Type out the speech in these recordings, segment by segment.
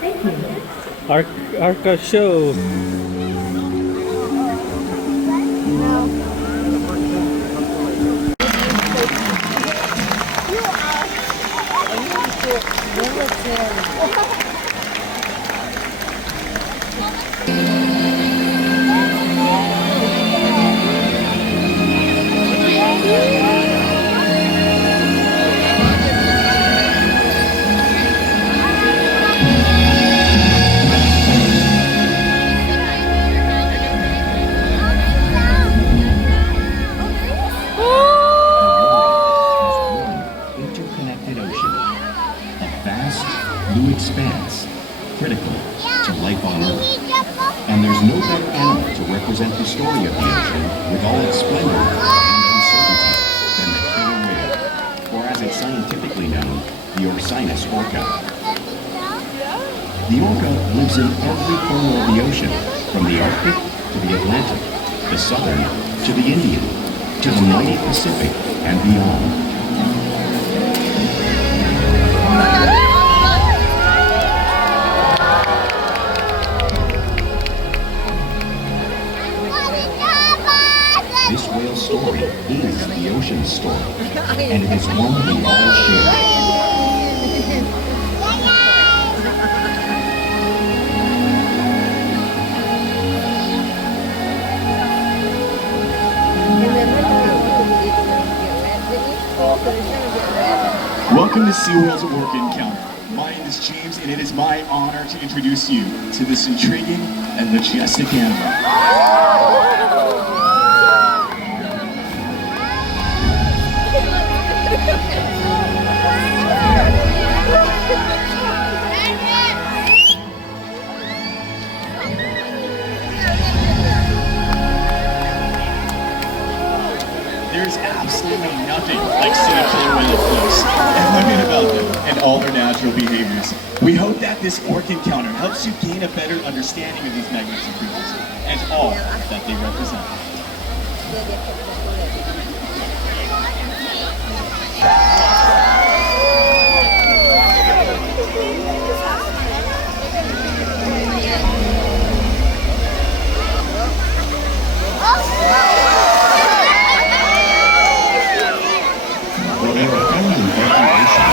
Thank you. Orca show. Blue expanse, critical to life on Earth. And there's no better animal to represent the story of the ocean with all its splendor and uncertainty than the killer whale, or as it's scientifically known, the Orcinus orca. The orca lives in every corner of the ocean, from the Arctic to the Atlantic, the Southern to the Indian, to the mighty Pacific and beyond. This whale story is the ocean's story, and it is one we all share. Welcome to Seaworld's Orca Encounter. My name is James, and it is my honor to introduce you to this intriguing and majestic animal. There's absolutely nothing like seeing a killer whale up close and learning about them and all their natural behaviors. We hope that this orca encounter helps you gain a better understanding of these magnificent creatures and all that they represent. Well, they are found in every ocean.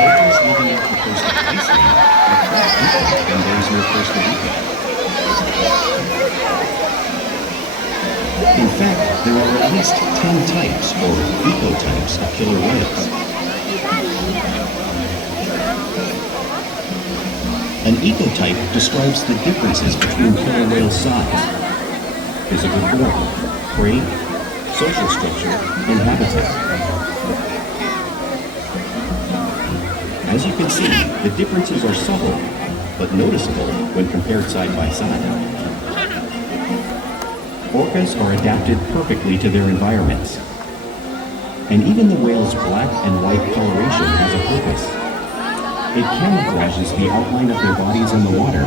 Orcas living off the coast of Iceland are quite different, and there's no Costa Rica. In fact, there are at least 10 types, or ecotypes, of killer whales. An ecotype describes the differences between killer whale size, physical form, prey, social structure, and habitat. As you can see, the differences are subtle, but noticeable when compared side by side. Orcas are adapted perfectly to their environments. And even the whale's black and white coloration has a purpose. It camouflages the outline of their bodies in the water,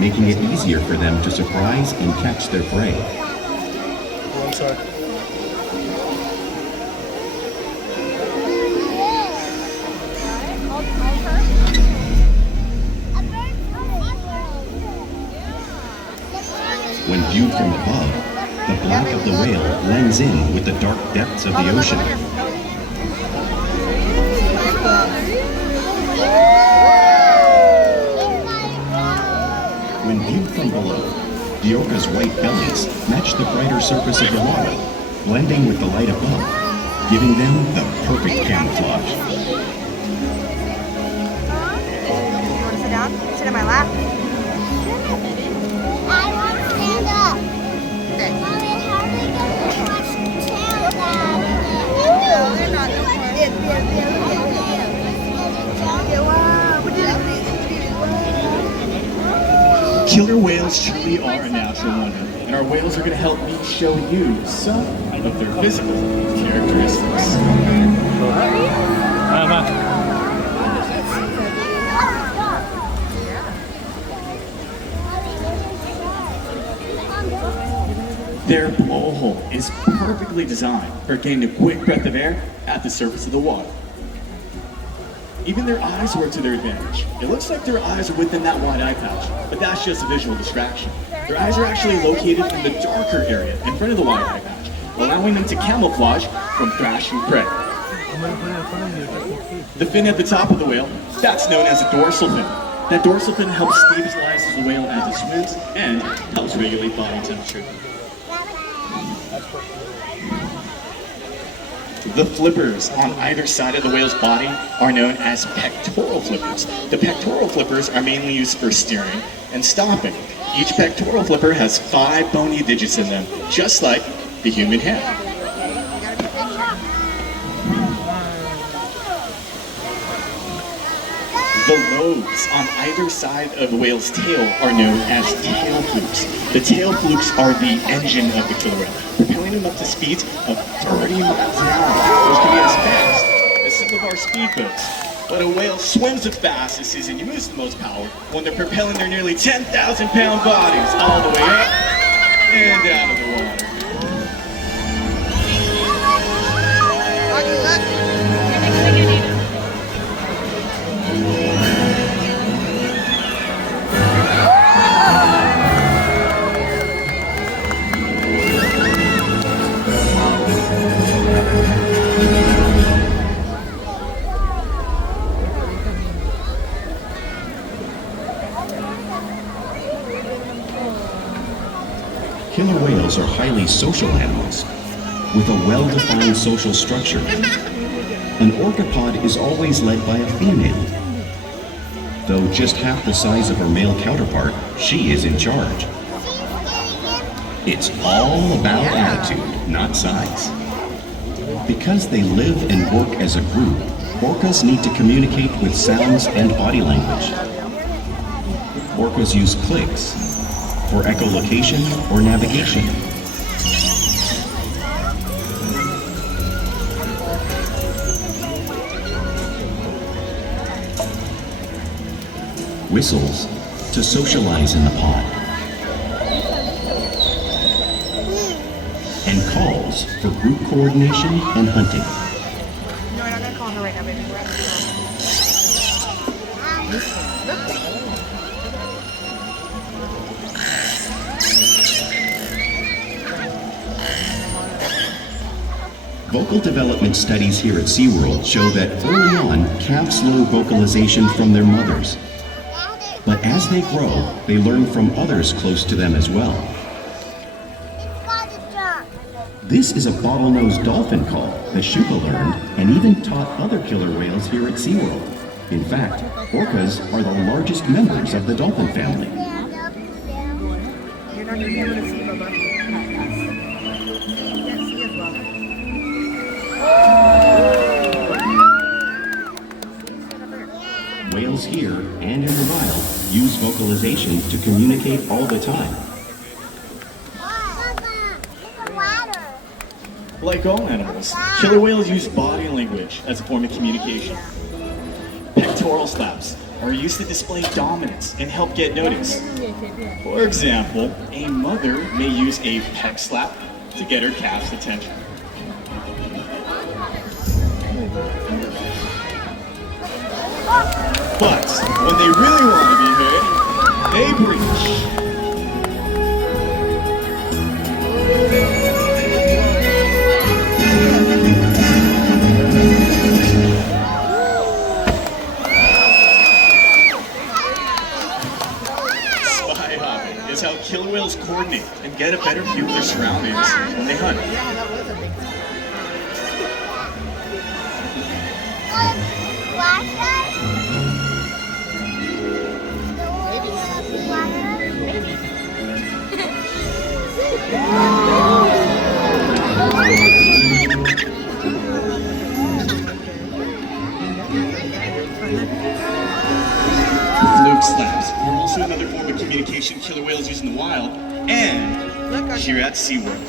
making it easier for them to surprise and catch their prey. I'm sorry. When viewed from above, the black of the whale blends in with the dark depths of the ocean. When viewed from below, the orca's white bellies match the brighter surface of the water, blending with the light above, giving them the perfect camouflage. You want to sit down? Sit in my lap. I want to stand up. Mommy, how are we going to wash the tail down? No, they're not. Killer whales truly are a natural wonder, and our whales are going to help me show you some of their physical characteristics. Their blowhole is perfectly designed for getting a quick breath of air at the surface of the water. Even their eyes work to their advantage. It looks like their eyes are within that wide eye patch, but that's just a visual distraction. Their eyes are actually located in the darker area in front of the wide eye patch, allowing them to camouflage from thrashing prey. The fin at the top of the whale, that's known as a dorsal fin. That dorsal fin helps stabilize the whale as it swims and helps regulate body temperature. The flippers on either side of the whale's body are known as pectoral flippers. The pectoral flippers are mainly used for steering and stopping. Each pectoral flipper has 5 bony digits in them, just like the human hand. The lobes on either side of the whale's tail are known as tail flukes. The tail flukes are the engine of the killer whale, propelling them up to speeds of 30 miles an hour. Those can be as fast as some of our speedboats. But a whale swims the fastest and uses the most power when they're propelling their nearly 10,000-pound bodies all the way up and out of the water. Killer whales are highly social animals with a well-defined social structure. An orcapod is always led by a female. Though just half the size of her male counterpart, she is in charge. It's all about attitude, not size. Because they live and work as a group, orcas need to communicate with sounds and body language. Orcas use clicks for echolocation or navigation. Whistles to socialize in the pod. And calls for group coordination and hunting. No, we're not gonna call her right now, baby. We're at Vocal development studies here at Seaworld show that early on, calves learn vocalization from their mothers. But as they grow, they learn from others close to them as well. This is a bottlenose dolphin call that Shuka learned and even taught other killer whales here at Seaworld. In fact, orcas are the largest members of the dolphin family. You're not gonna be able to see, Bubba. You can't see as well. Whales here and in the wild use vocalization to communicate all the time. Like all animals, killer whales use body language as a form of communication. Pectoral slaps are used to display dominance and help get noticed. For example, a mother may use a peck slap to get her calf's attention. But when they really want to be heard, they breach. Spy hopping is how killer whales coordinate and get a better view of their surroundings when they hunt. Fluke slaps are also another form of communication killer whales use in the wild and here at Seaworld.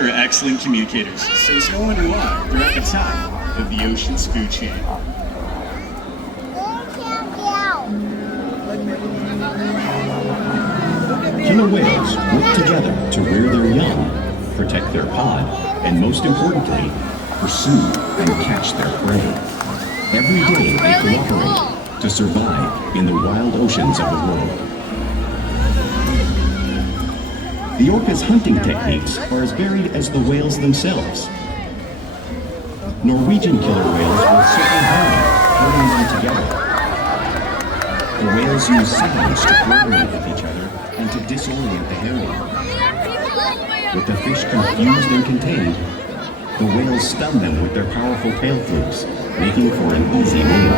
are excellent communicators, so it's no wonder why they're at the top of the ocean's food chain. Killer whales work together to rear their young, protect their pod, and most importantly, pursue and catch their prey. Every day they cooperate to survive in the wild oceans of the world. The orca's hunting techniques are as varied as the whales themselves. Norwegian killer whales will circle hard, holding them together. The whales use sounds to coordinate with each other and to disorient the herring. With the fish confused and contained, the whales stun them with their powerful tail flukes, making for an easy meal.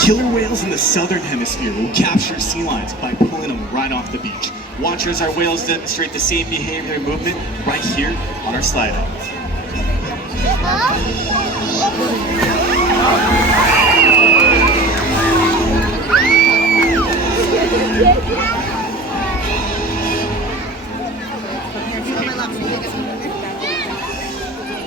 Killer whales in the southern hemisphere will capture sea lions by pulling them right off the beach. Watch as our whales demonstrate the same behavior and movement right here on our slide out.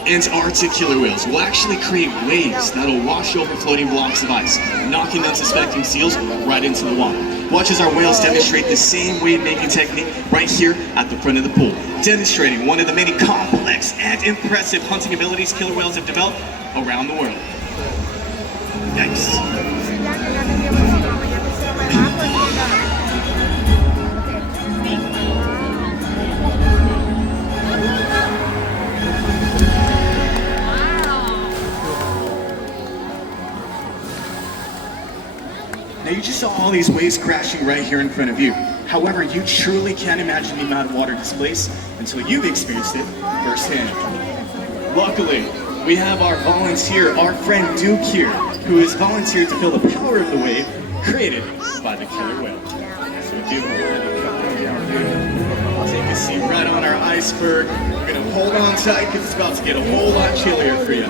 Antarctic killer whales will actually create waves that'll wash over floating blocks of ice, knocking unsuspecting seals right into the water. Watch as our whales demonstrate the same wave-making technique right here at the front of the pool, demonstrating one of the many complex and impressive hunting abilities killer whales have developed around the world. Yikes. Now you just saw all these waves crashing right here in front of you. However, you truly can't imagine the amount of water displaced until you've experienced it firsthand. Luckily, we have our volunteer, our friend Duke here, who has volunteered to feel the power of the wave created by the killer whale. So Duke, take a seat right on our iceberg. We're gonna hold on tight because it's about to get a whole lot chillier for you.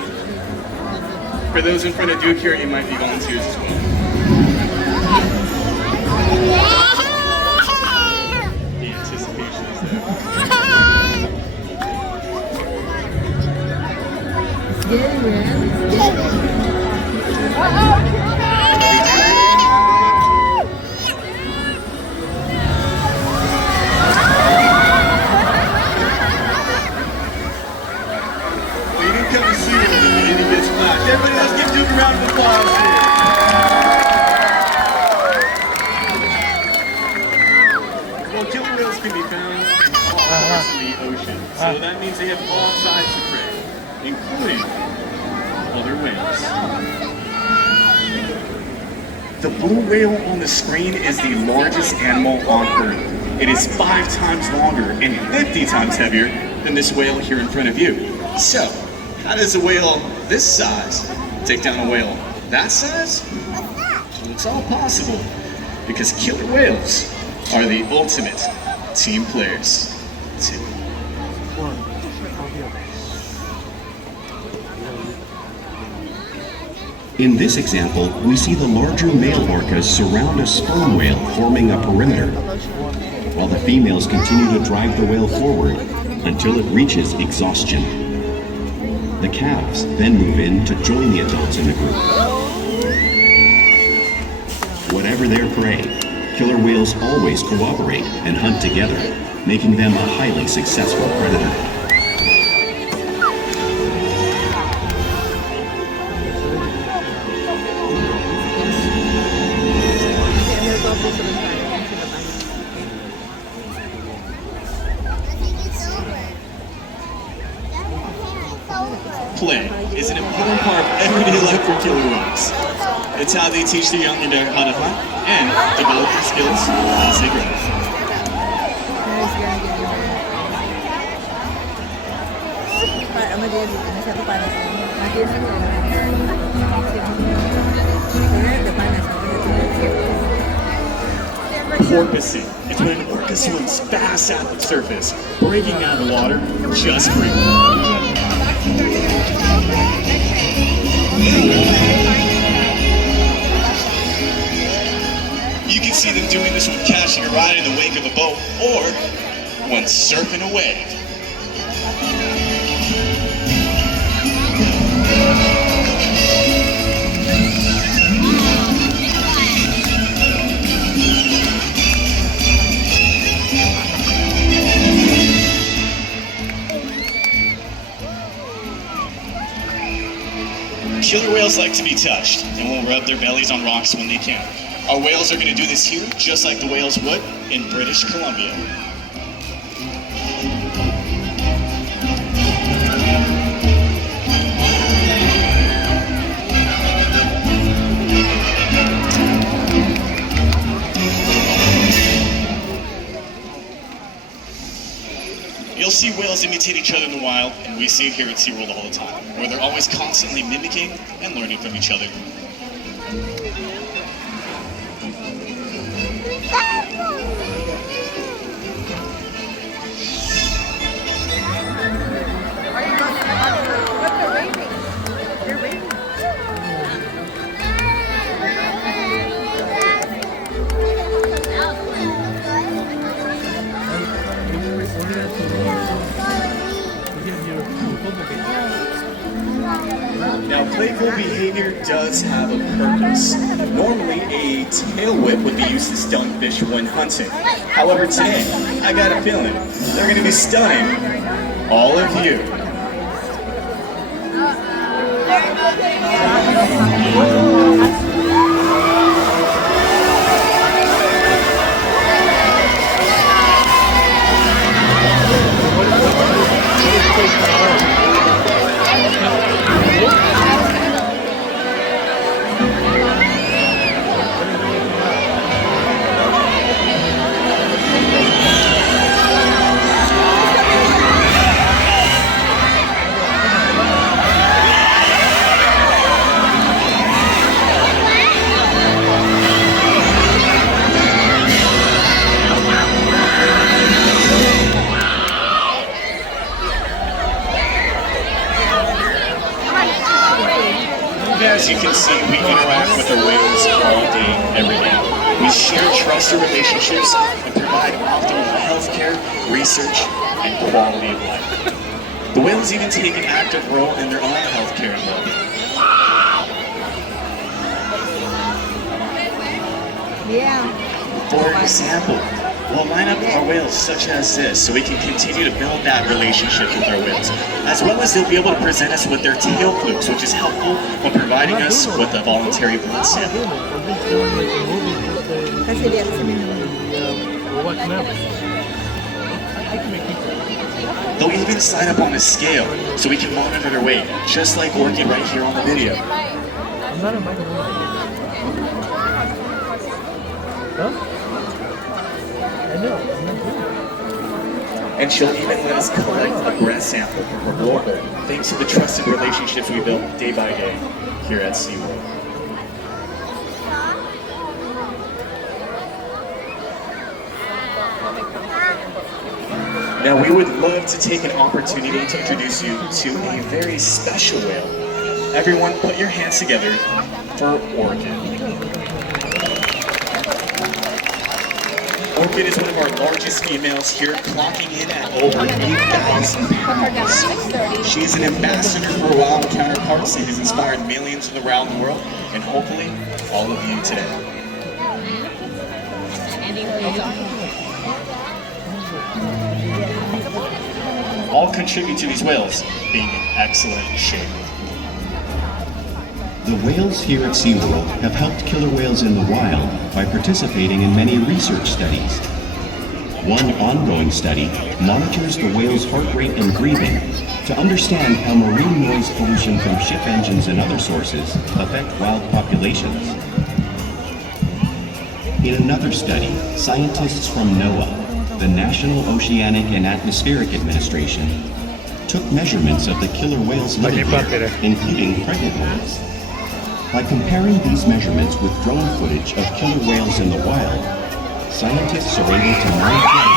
For those in front of Duke here, you might be volunteers as well. The anticipation is there. We didn't come to Seaworld and we didn't get splashed. Everybody else give Duke a round of applause here. Killer whales can be found in all parts of the ocean, so that means they have all types of prey, including other whales. The blue whale on the screen is the largest animal on Earth. It is 5 times longer and 50 times heavier than this whale here in front of you. So, how does a whale this size take down a whale that size? Well, it's all possible, because killer whales are the ultimate team players. In this example, we see the larger male orcas surround a sperm whale, forming a perimeter, while the females continue to drive the whale forward until it reaches exhaustion. The calves then move in to join the adults in the group. Whatever their prey, killer whales always cooperate and hunt together, making them a highly successful predator. Play is an important part of everyday life for killer whales. It's how they teach their young how to hunt and develop their skills as they grow. sama dia di ini satu panas. Makin ini sebenarnya udah panas sama dia. Porpoising. It's when an orca swims fast at the surface, breaking out of the water just for you. You can see them doing this when catching a ride in the wake of a boat or when surfing a wave. Killer whales like to be touched and will rub their bellies on rocks when they can. Our whales are going to do this here just like the whales would in British Columbia. You'll see whales imitate each other in the wild, and we see it here at Seaworld all the time, where they're always constantly mimicking and learning from each other. Now, playful behavior does have a purpose. Normally, a tail whip would be used to stun fish when hunting. However, today, I got a feeling they're going to be stunning all of you. As you can see, we interact with our whales all day, every day. We share trusted relationships and provide optimal healthcare, research, and quality of life. The whales even take an active role in their own healthcare and well-being. Yeah. For example, we'll line up our whales such as this so we can continue to build that relationship with our whales, as well as they'll be able to present us with their tail flukes, which is helpful when providing us with a voluntary blood sample. Kasih lihat sini. They'll even sign up on a scale so we can monitor their weight, just like Orca right here on the video. And she'll even let us collect a breath sample from her blowhole, thanks to the trusted relationships we built day by day here at Seaworld. Now, we would love to take an opportunity to introduce you to a very special whale. Everyone, put your hands together for Orca. Orca is one of our largest females here, clocking in at over 8,000 pounds. She's an ambassador for wild counterparts and has inspired millions around the world, and hopefully all of you today. All contribute to these whales being in excellent shape. The whales here at SeaWorld have helped killer whales in the wild by participating in many research studies. One ongoing study monitors the whale's heart rate and breathing to understand how marine noise pollution from ship engines and other sources affect wild populations. In another study, scientists from NOAA, the National Oceanic and Atmospheric Administration, took measurements of the killer whales living Pag-lipat here, nila. including pregnant ones. By comparing these measurements with drone footage of killer whales in the wild, scientists are able to manipulate